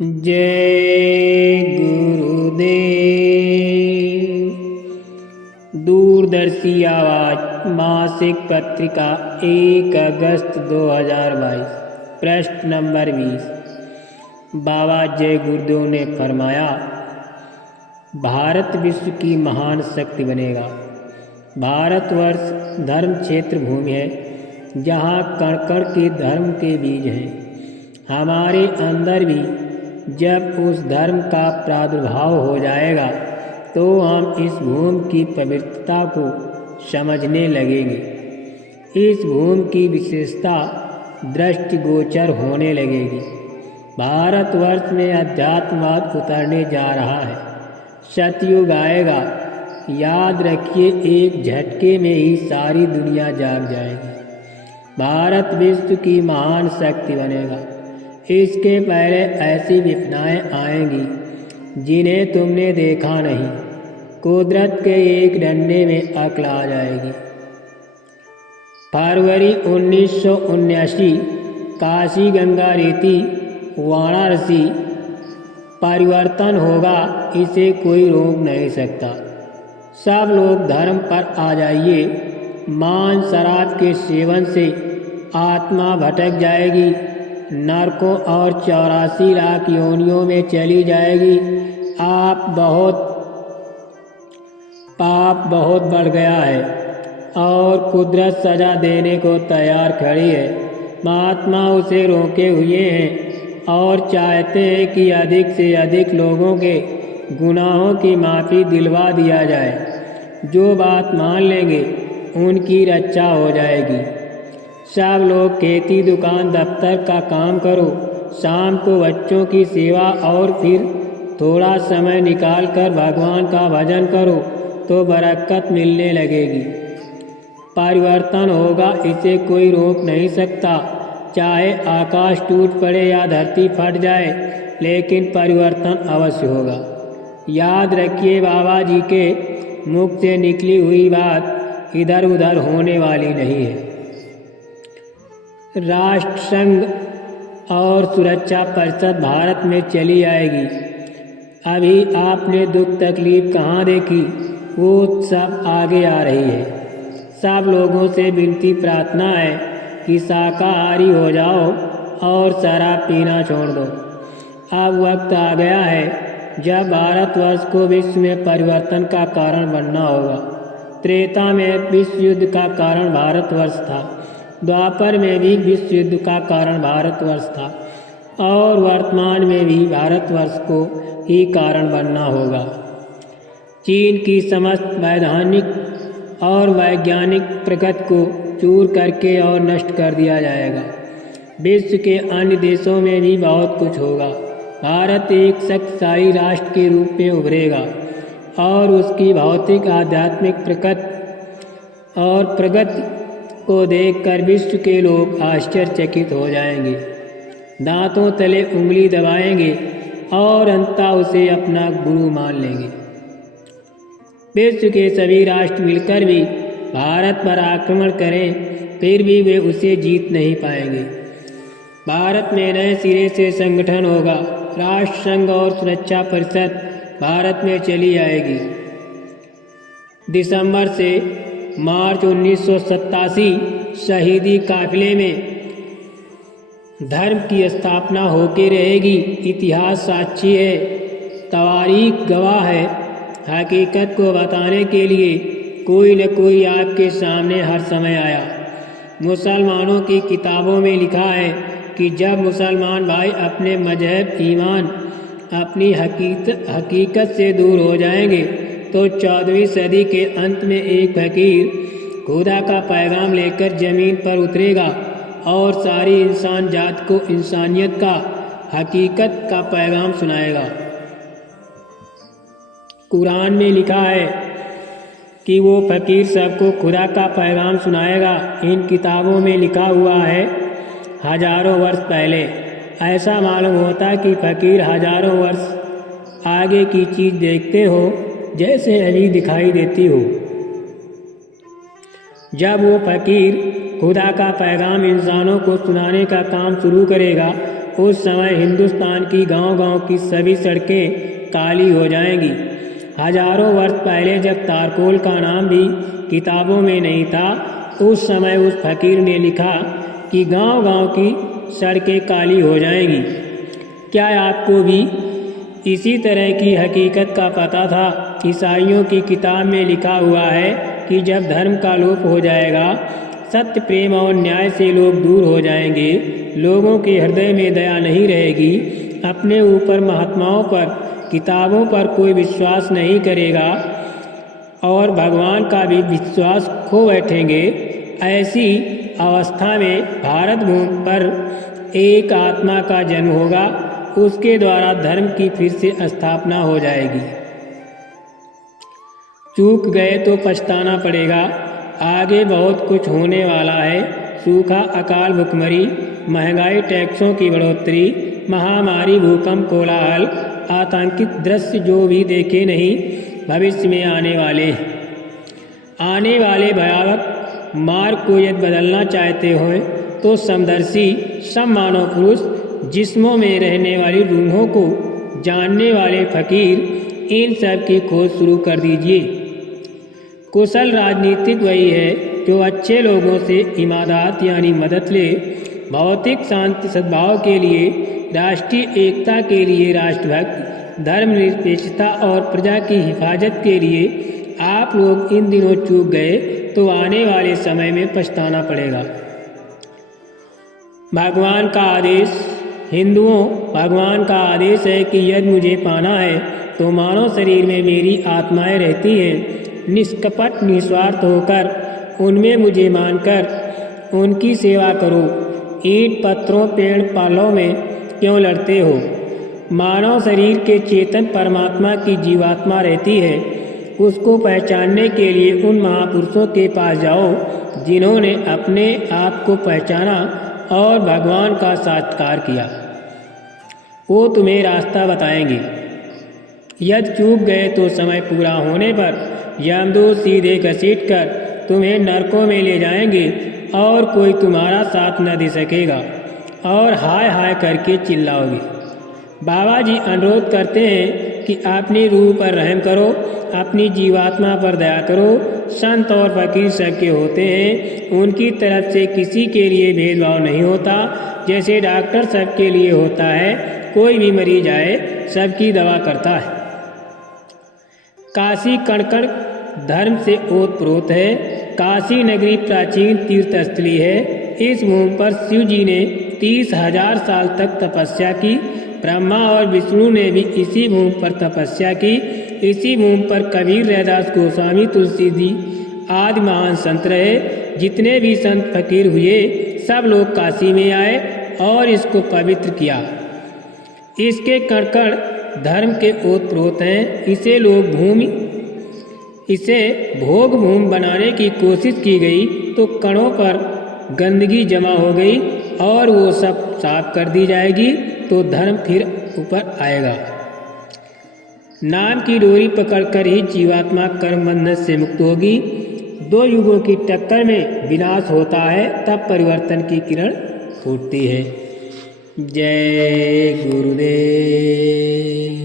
जय गुरुदेव। दूरदर्शी आवाज मासिक पत्रिका 1 अगस्त 2022 पृष्ठ नंबर 20। बाबा जय गुरुदेव ने फरमाया, भारत विश्व की महान शक्ति बनेगा। भारतवर्ष धर्म क्षेत्र भूमि है, जहाँ कण कण के धर्म के बीज हैं। हमारे अंदर भी जब उस धर्म का प्रादुर्भाव हो जाएगा तो हम इस भूमि की पवित्रता को समझने लगेंगे। इस भूमि की विशेषता दृष्टिगोचर होने लगेगी। भारतवर्ष में अध्यात्मवाद उतरने जा रहा है। सतयुग आएगा। याद रखिए, एक झटके में ही सारी दुनिया जाग जाएगी। भारत विश्व की महान शक्ति बनेगा। इसके पहले ऐसी विपदाएं आएंगी जिन्हें तुमने देखा नहीं। कुदरत के एक डंडे में अकल आ जाएगी। फरवरी 1979 काशी गंगा रीति वाराणसी परिवर्तन होगा, इसे कोई रोक नहीं सकता। सब लोग धर्म पर आ जाइए। मांस शराब के सेवन से आत्मा भटक जाएगी, नरकों और 84 लाख योनियों में चली जाएगी। पाप बहुत बढ़ गया है और कुदरत सजा देने को तैयार खड़ी है। महात्मा उसे रोके हुए हैं और चाहते हैं कि अधिक से अधिक लोगों के गुनाहों की माफ़ी दिलवा दिया जाए। जो बात मान लेंगे उनकी रक्षा हो जाएगी। सब लोग खेती, दुकान, दफ्तर का काम करो। शाम को बच्चों की सेवा और फिर थोड़ा समय निकालकर भगवान का भजन करो तो बरकत मिलने लगेगी। परिवर्तन होगा, इसे कोई रोक नहीं सकता। चाहे आकाश टूट पड़े या धरती फट जाए, लेकिन परिवर्तन अवश्य होगा। याद रखिए, बाबा जी के मुख से निकली हुई बात इधर उधर होने वाली नहीं है। राष्ट्रसंघ और सुरक्षा परिषद भारत में चली आएगी। अभी आपने दुख तकलीफ कहाँ देखी, वो सब आगे आ रही है। सब लोगों से विनती प्रार्थना है कि शाकाहारी हो जाओ और शराब पीना छोड़ दो। अब वक्त आ गया है जब भारतवर्ष को विश्व में परिवर्तन का कारण बनना होगा। त्रेता में विश्व युद्ध का कारण भारतवर्ष था। द्वापर में भी विश्व युद्ध का कारण भारतवर्ष था और वर्तमान में भी भारतवर्ष को ही कारण बनना होगा। चीन की समस्त वैधानिक और वैज्ञानिक प्रगति को चूर करके और नष्ट कर दिया जाएगा। विश्व के अन्य देशों में भी बहुत कुछ होगा। भारत एक शक्तिशाली राष्ट्र के रूप में उभरेगा और उसकी भौतिक, आध्यात्मिक प्रगति को देखकर विश्व के लोग आश्चर्यचकित हो जाएंगे, दांतों तले उंगली दबाएंगे और अंततः उसे अपना गुरु मान लेंगे। विश्व के सभी राष्ट्र मिलकर भी भारत पर आक्रमण करें, फिर भी वे उसे जीत नहीं पाएंगे। भारत में नए सिरे से संगठन होगा। राष्ट्रसंघ और सुरक्षा परिषद भारत में चली आएगी। दिसंबर से मार्च 1987 शहीदी काफिले में धर्म की स्थापना होके रहेगी। इतिहास साक्षी है, तवारीख गवाह है। हकीकत को बताने के लिए कोई न कोई आपके सामने हर समय आया। मुसलमानों की किताबों में लिखा है कि जब मुसलमान भाई अपने मजहब, ईमान, अपनी हकीकत से दूर हो जाएंगे तो 14वीं सदी के अंत में एक फकीर खुदा का पैगाम लेकर जमीन पर उतरेगा और सारी इंसान जात को इंसानियत का, हकीकत का पैगाम सुनाएगा। कुरान में लिखा है कि वो फकीर सबको खुदा का पैगाम सुनाएगा। इन किताबों में लिखा हुआ है हजारों वर्ष पहले। ऐसा मालूम होता कि फकीर हजारों वर्ष आगे की चीज़ देखते हो जैसे अभी दिखाई देती हो। जब वो फकीर खुदा का पैगाम इंसानों को सुनाने का काम शुरू करेगा उस समय हिंदुस्तान की गांव-गांव की सभी सड़कें काली हो जाएंगी। हजारों वर्ष पहले जब तारकोल का नाम भी किताबों में नहीं था, उस समय उस फकीर ने लिखा कि गांव-गांव की सड़कें काली हो जाएंगी। क्या आपको भी इसी तरह की हकीकत का पता था? ईसाइयों की किताब में लिखा हुआ है कि जब धर्म का लोप हो जाएगा, सत्य, प्रेम और न्याय से लोग दूर हो जाएंगे, लोगों के हृदय में दया नहीं रहेगी, अपने ऊपर, महात्माओं पर, किताबों पर कोई विश्वास नहीं करेगा और भगवान का भी विश्वास खो बैठेंगे। ऐसी अवस्था में भारत भूमि पर एक आत्मा का जन्म होगा, उसके द्वारा धर्म की फिर से स्थापना हो जाएगी। चूक गए तो पछताना पड़ेगा। आगे बहुत कुछ होने वाला है। सूखा, अकाल, भुखमरी, महंगाई, टैक्सों की बढ़ोतरी, महामारी, भूकंप, कोलाहल, आतंकित दृश्य जो भी देखे नहीं भविष्य में आने वाले भयावह मार्ग को यदि बदलना चाहते हो तो समदर्शी, सममानव पुरुष, जिस्मों में रहने वाली रूहों को जानने वाले फकीर, इन सब की खोज शुरू कर दीजिए। कुशल राजनीतिक वही है जो अच्छे लोगों से इमादत यानी मदद ले, भौतिक शांति, सद्भाव के लिए, राष्ट्रीय एकता के लिए, राष्ट्रभक्ति, धर्मनिरपेक्षता और प्रजा की हिफाजत के लिए। आप लोग इन दिनों चूक गए तो आने वाले समय में पछताना पड़ेगा। भगवान का आदेश, हिंदुओं, भगवान का आदेश है कि यदि मुझे पाना है तो मानव शरीर में मेरी आत्माएं रहती हैं। निष्कपट, निस्वार्थ होकर उनमें मुझे मानकर उनकी सेवा करो। ईंट, पत्थरों, पेड़, पालों में क्यों लड़ते हो? मानव शरीर के चेतन परमात्मा की जीवात्मा रहती है। उसको पहचानने के लिए उन महापुरुषों के पास जाओ जिन्होंने अपने आप को पहचाना और भगवान का साक्षात्कार किया। वो तुम्हें रास्ता बताएंगे। यदि चूक गए तो समय पूरा होने पर यमदूत सीधे घसीटकर तुम्हें नरकों में ले जाएंगे और कोई तुम्हारा साथ न दे सकेगा और हाय हाय करके चिल्लाओगे। बाबा जी अनुरोध करते हैं कि अपनी रूह पर रहम करो, अपनी जीवात्मा पर दया करो। संत और फकीर सबके होते हैं, उनकी तरफ से किसी के लिए भेदभाव नहीं होता। जैसे डॉक्टर सबके लिए होता है, कोई भी मरीज आए सबकी दवा करता है। काशी कण कण धर्म से ओतप्रोत है। काशी नगरी प्राचीन तीर्थस्थली है। इस भूमि पर शिव जी ने 30,000 साल तक तपस्या की। ब्रह्मा और विष्णु ने भी इसी भूमि पर तपस्या की। इसी भूमि पर कबीर, रैदास, गोस्वामी, तुलसी जी आदि महान संत रहे। जितने भी संत फकीर हुए सब लोग काशी में आए और इसको पवित्र किया। इसके कण कण धर्म के ओतप्रोत हैं। इसे भोग भूमि बनाने की कोशिश की गई तो कणों पर गंदगी जमा हो गई और वो सब साफ कर दी जाएगी तो धर्म फिर ऊपर आएगा। नाम की डोरी पकड़कर ही जीवात्मा कर्म बंधन से मुक्त होगी। 2 युगों की टक्कर में विनाश होता है, तब परिवर्तन की किरण फूटती है। जय गुरुदेव।